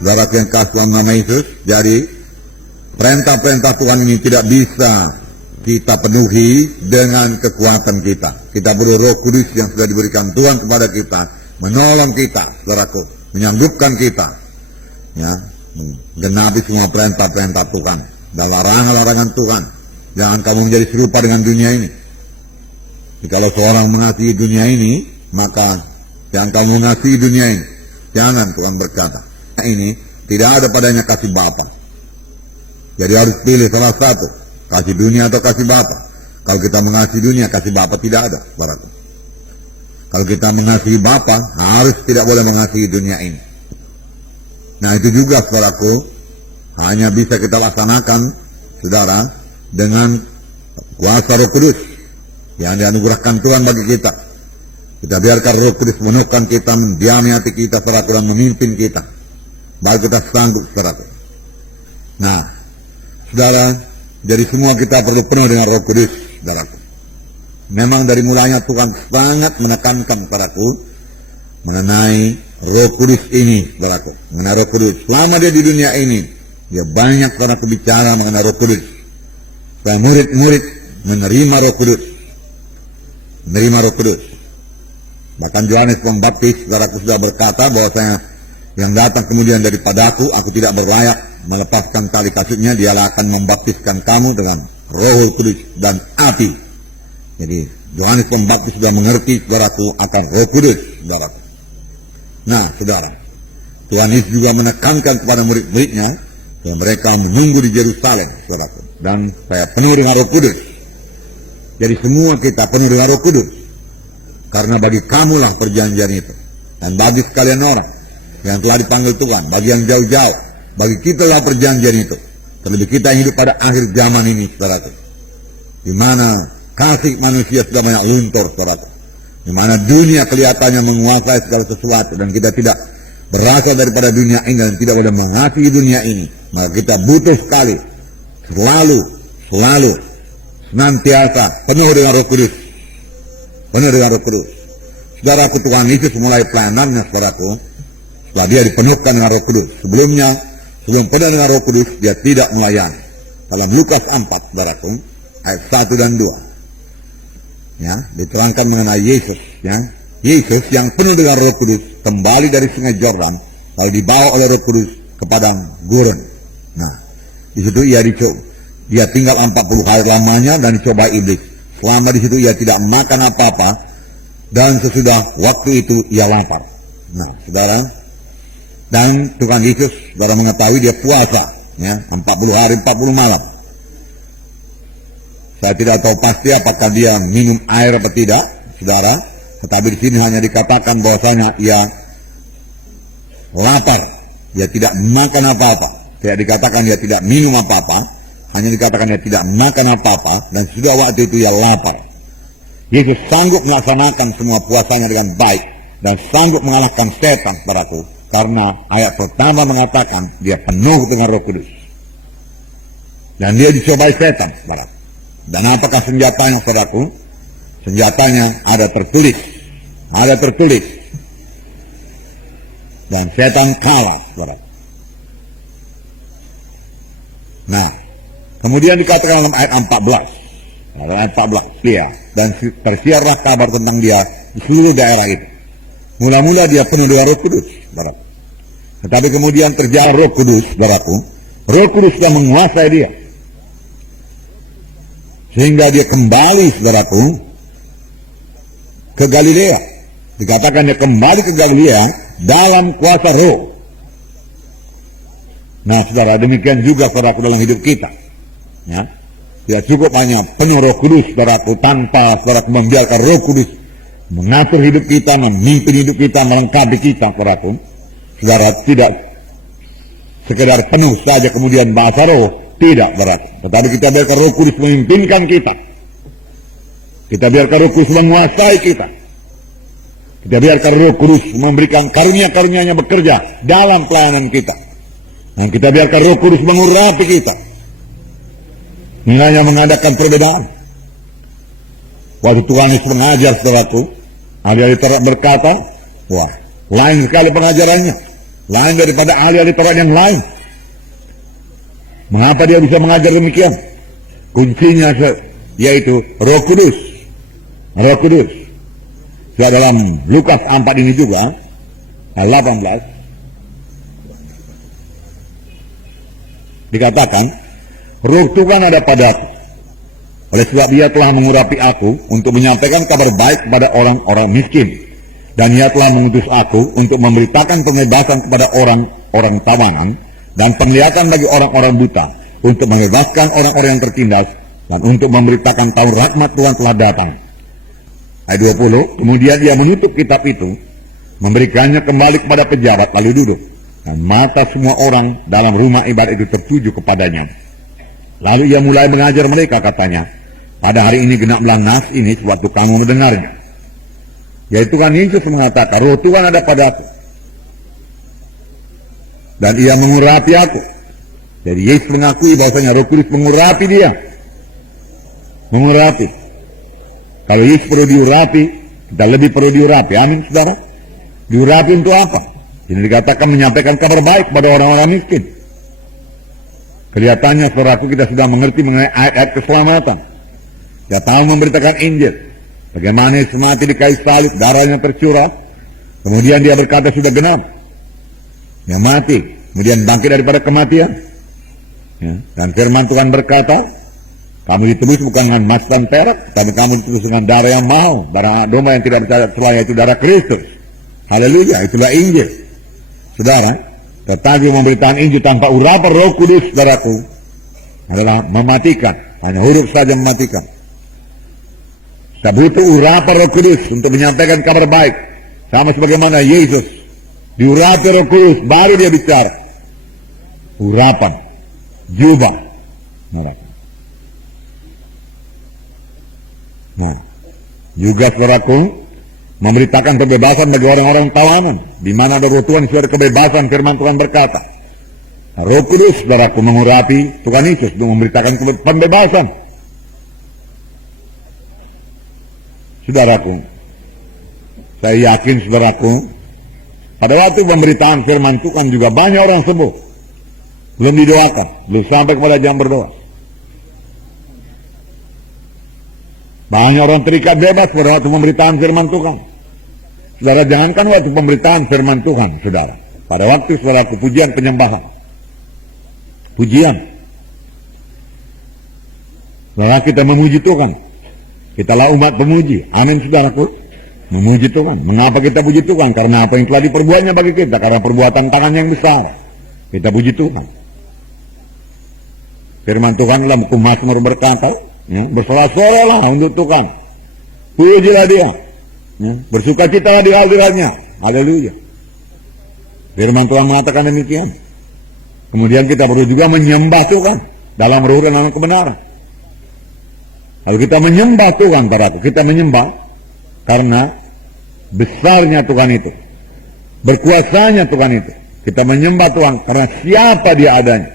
Saudara yang kasih dalam nama Yesus, jadi perintah-perintah Tuhan ini tidak bisa kita penuhi dengan kekuatan kita. Kita perlu Roh Kudus yang sudah diberikan Tuhan kepada kita, menolong kita, saudaraku, menyanggupkan kita, ya, menggenapi semua perintah-perintah Tuhan dan larangan-larangan Tuhan. Jangan kamu menjadi serupa dengan dunia ini. Jikalau seorang mengasihi dunia ini, maka jangan kamu mengasihi dunia ini. Jangan, Tuhan berkata. Ini tidak ada padanya kasih Bapa. Jadi harus pilih salah satu, kasih dunia atau kasih Bapa. Kalau kita mengasihi dunia, kasih Bapa tidak ada, saudaraku. Kalau kita mengasihi Bapa, harus tidak boleh mengasihi dunia ini. Nah, itu juga, saudaraku, hanya bisa kita laksanakan, saudara, dengan kuasa Roh Kudus yang dianugerahkan Tuhan bagi kita. Kita biarkan Roh Kudus menekan kita, mendiami hati kita, saudaraku, dan memimpin kita. Baru kita sanggup, saudaraku. Nah, saudara, jadi semua kita perlu penuh dengan Roh Kudus, saudaraku. Memang dari mulanya Tuhan sangat menekankan, saudaraku, mengenai Roh Kudus ini, saudaraku. Mengenai Roh Kudus. Selama dia di dunia ini, dia banyak, saudaraku, bicara mengenai Roh Kudus. Supaya murid-murid menerima Roh Kudus. Menerima Roh Kudus. Bahkan Yohanes Pembaptis, saudaraku, sudah berkata bahwasanya yang datang kemudian daripadaku, aku tidak berlayak melepaskan tali kasutnya, dialah akan membaptiskan kamu dengan Roh Kudus dan api. Jadi Yohanes Pembaptis sudah mengerti, saudaraku, akan Roh Kudus, saudaraku. Nah, saudara, Tuhan Yesus juga menekankan kepada murid-muridnya yang mereka menunggu di Yerusalem, saudaraku, dan saya penuh dengan Roh Kudus. Jadi semua kita penuh dengan Roh Kudus, karena bagi kamulah perjanjian itu, dan bagi sekalian orang yang telah dipanggil Tuhan, bagi yang jauh-jauh, bagi kita lah perjanjian itu. Terlebih kita yang hidup pada akhir zaman ini, saudaraku, di mana kasih manusia sudah banyak luntur, saudaraku, di mana dunia kelihatannya menguasai segala sesuatu, dan kita tidak berasal daripada dunia ini dan tidak boleh mengasihi dunia ini. Maka kita butuh sekali, selalu, senantiasa penuh dengan Roh Kudus, penuh dengan Roh Kudus. Saudaraku, Tuhan Yesus mulai pelayanannya, saudaraku, setelah dia dipenuhkan dengan Roh Kudus. Sebelum penuh dengan Roh Kudus, dia tidak melayani. Dalam Lukas 4, saudaraku, ayat 1 dan 2. Ya, diterangkan mengenai Yesus, ya. Yesus yang penuh dengan Roh Kudus kembali dari Sungai Yordan, lalu dibawa oleh Roh Kudus ke padang gurun. Nah, di situ dia tinggal 40 hari lamanya dan dicoba iblis. Selama di situ ia tidak makan apa-apa, dan sesudah waktu itu ia lapar. Nah, saudara, dan Tuhan Yesus, saudara, mengetahui dia puasa, ya, 40 hari 40 malam. Saya tidak tahu pasti apakah dia minum air atau tidak, saudara. Tetapi di sini hanya dikatakan bahwasanya ia lapar, dia tidak makan apa-apa. Tidak dikatakan dia tidak minum apa-apa, hanya dikatakan dia tidak makan apa-apa, dan sudah waktu itu ia lapar. Yesus sanggup melaksanakan semua puasanya dengan baik dan sanggup mengalahkan setan, saudaraku. Karena ayat pertama mengatakan dia penuh dengan Roh Kudus. Dan dia dicobai setan, saudaraku. Dan apakah senjatanya, saudaraku? Senjatanya ada tertulis. Ada tertulis. Dan setan kalah, saudaraku. Nah, kemudian dikatakan dalam ayat 14. Dalam ayat 14, dia. Dan tersiarlah kabar tentang dia di seluruh daerah itu. Mula-mula dia penuh dengan Roh Kudus, saudaraku. Tetapi kemudian terjadi Roh Kudus, saudaraku. Roh Kudus sudah menguasai dia. Sehingga dia kembali, saudaraku, ke Galilea. Dikatakan dia kembali ke Galilea dalam kuasa Roh. Nah, saudara, demikian juga, saudaraku, dalam hidup kita. Ya. Tidak cukup hanya penuh Roh Kudus, saudaraku, tanpa, saudaraku, membiarkan Roh Kudus mengatur hidup kita, memimpin hidup kita, melengkapi kita, saudaraku. Saudara, tidak sekedar penuh saja kemudian bahasa roh, tidak, saudara. Tetapi kita biarkan Roh Kudus memimpinkan kita. Kita biarkan Roh Kudus menguasai kita. Kita biarkan Roh Kudus memberikan karunia-karunia-Nya bekerja dalam pelayanan kita. Dan kita biarkan Roh Kudus mengurapi kita. Hingga mengadakan perbedaan. Waktu Tuhan Yesus mengajar, saudaraku, ahli-ahli Taurat berkata, wah, lain sekali pengajarannya. lain daripada ahli-ahli Taurat yang lain. Mengapa dia bisa mengajar demikian? Kuncinya yaitu Roh Kudus. Roh Kudus. Dalam Lukas 4 ini juga, 18, dikatakan, Roh Tuhan ada padaku. Oleh sebab Dia telah mengurapi aku untuk menyampaikan kabar baik kepada orang-orang miskin. Dan Ia telah mengutus aku untuk memberitakan pembebasan kepada orang-orang tawanan dan penglihatan bagi orang-orang buta, untuk membebaskan orang-orang yang tertindas, dan untuk memberitakan tahun rahmat Tuhan telah datang. Ayat 20, kemudian Ia menutup kitab itu, memberikannya kembali kepada pejabat, lalu duduk. Dan mata semua orang dalam rumah ibadat itu tertuju kepadanya. Lalu Ia mulai mengajar mereka, katanya, pada hari ini genaplah nas ini sewaktu kamu mendengarnya. Yaitu kan Yesus mengatakan, Roh Tuhan ada padaku, dan Ia mengurapi aku. Jadi Yesus mengakui bahwasanya Roh Kudus mengurapi dia. Mengurapi. Kalau Yesus perlu diurapi, kita lebih perlu diurapi. Amin, saudara. Diurapi untuk apa? Ini dikatakan menyampaikan kabar baik kepada orang-orang miskin. Kelihatannya, saudaraku, kita sudah mengerti mengenai ayat-ayat keselamatan. Kita tahu memberitakan Injil. Bagaimana Yesus mati di kayu salib, darahnya tercurah. Kemudian Dia berkata sudah genap. Dia mati, kemudian bangkit daripada kematian. Ya. Dan firman Tuhan berkata, kamu ditebus bukan dengan emas dan perak, tapi kamu ditebus dengan darah yang mahal, darah domba yang tidak ada celahnya, itu darah Kristus. Haleluya, itulah Injil. Saudara, tetapi memberitakan Injil tanpa urapan Roh Kudus, saudaraku, adalah mematikan. Hanya huruf saja mematikan. Kita butuh urapan Roh Kudus untuk menyampaikan kabar baik. Sama sebagaimana Yesus diurapi Roh Kudus, baru Dia bicara. Urapan, jubah. Nah, juga saudaraku, memberitakan kebebasan bagi orang-orang tawanan. Di mana ada Roh Tuhan, sudah ada kebebasan. Firman Tuhan berkata, Roh Kudus, saudaraku, mengurapi Tuhan Yesus untuk memberitakan pembebasan. Saudaraku, saya yakin, saudaraku, pada waktu pemberitaan firman Tuhan juga banyak orang sembuh. Belum didoakan, belum sampai kepada jam berdoa. Banyak orang terikat bebas pada waktu pemberitaan firman Tuhan. Saudara, jangankan waktu pemberitaan firman Tuhan, saudara. Pada waktu, saudaraku, pujian penyembahan. Pujian. Saudara, kita memuji Tuhan. Kitalah umat pemuji. Amin, saudaraku. Memuji Tuhan. Mengapa kita puji Tuhan? Karena apa yang telah diperbuatnya bagi kita. Karena perbuatan tangan yang besar. Kita puji Tuhan. Firman Tuhan dalam Hukum Mazmur berkata, ya, bersorak-soraklah untuk Tuhan. Pujilah Dia. Ya, bersukacitalah di hadiratnya. Haleluya. Firman Tuhan mengatakan demikian. Kemudian kita perlu juga menyembah Tuhan dalam roh dan dalam kebenaran. Kalau kita menyembah Tuhan, saudaraku, kita menyembah karena besarnya Tuhan itu, berkuasanya Tuhan itu. Kita menyembah Tuhan karena siapa Dia adanya.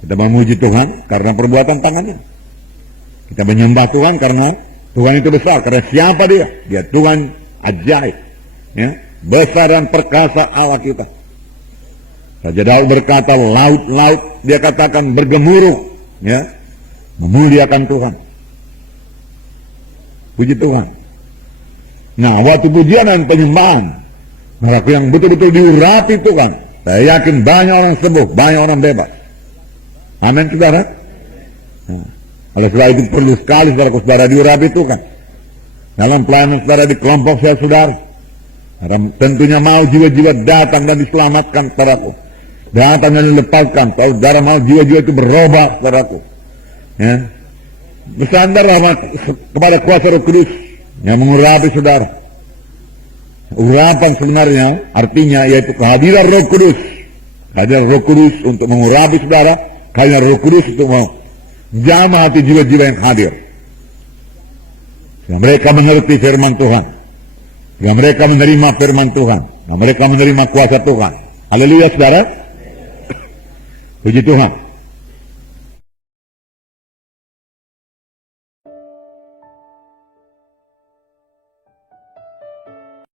Kita memuji Tuhan karena perbuatan tangannya. Kita menyembah Tuhan karena Tuhan itu besar, karena siapa Dia? Dia Tuhan ajaib, ya, besar dan perkasa Allah kita. Raja Daud berkata, laut-laut, dia katakan bergemuruh, ya, memuliakan Tuhan. Puji Tuhan. Nah, waktu pujian dan penyembahan, mereka yang betul-betul diurapi Tuhan, saya yakin banyak orang sembuh, banyak orang bebas. Amin, saudara. Nah, oleh sebab itu perlu sekali, saudara diurapi Tuhan. Dalam pelayanan saudara di kelompok saya, saudara, tentunya mau jiwa-jiwa datang dan diselamatkan, saudaraku. Datang dan dilepaskan. Saudara mau jiwa-jiwa itu berubah, saudaraku. Ya, bersandarlah kepada kuasa Roh Kudus yang mengurapi saudara. Urapan sebenarnya artinya yaitu kehadiran Roh Kudus. Kehadiran Roh Kudus untuk mengurapi saudara, kehadiran Roh Kudus untuk menjamah hati jiwa-jiwa yang hadir. Dan mereka mengerti firman Tuhan. Dan mereka menerima firman Tuhan. Dan mereka menerima kuasa Tuhan. Haleluya, saudara. Puji Tuhan.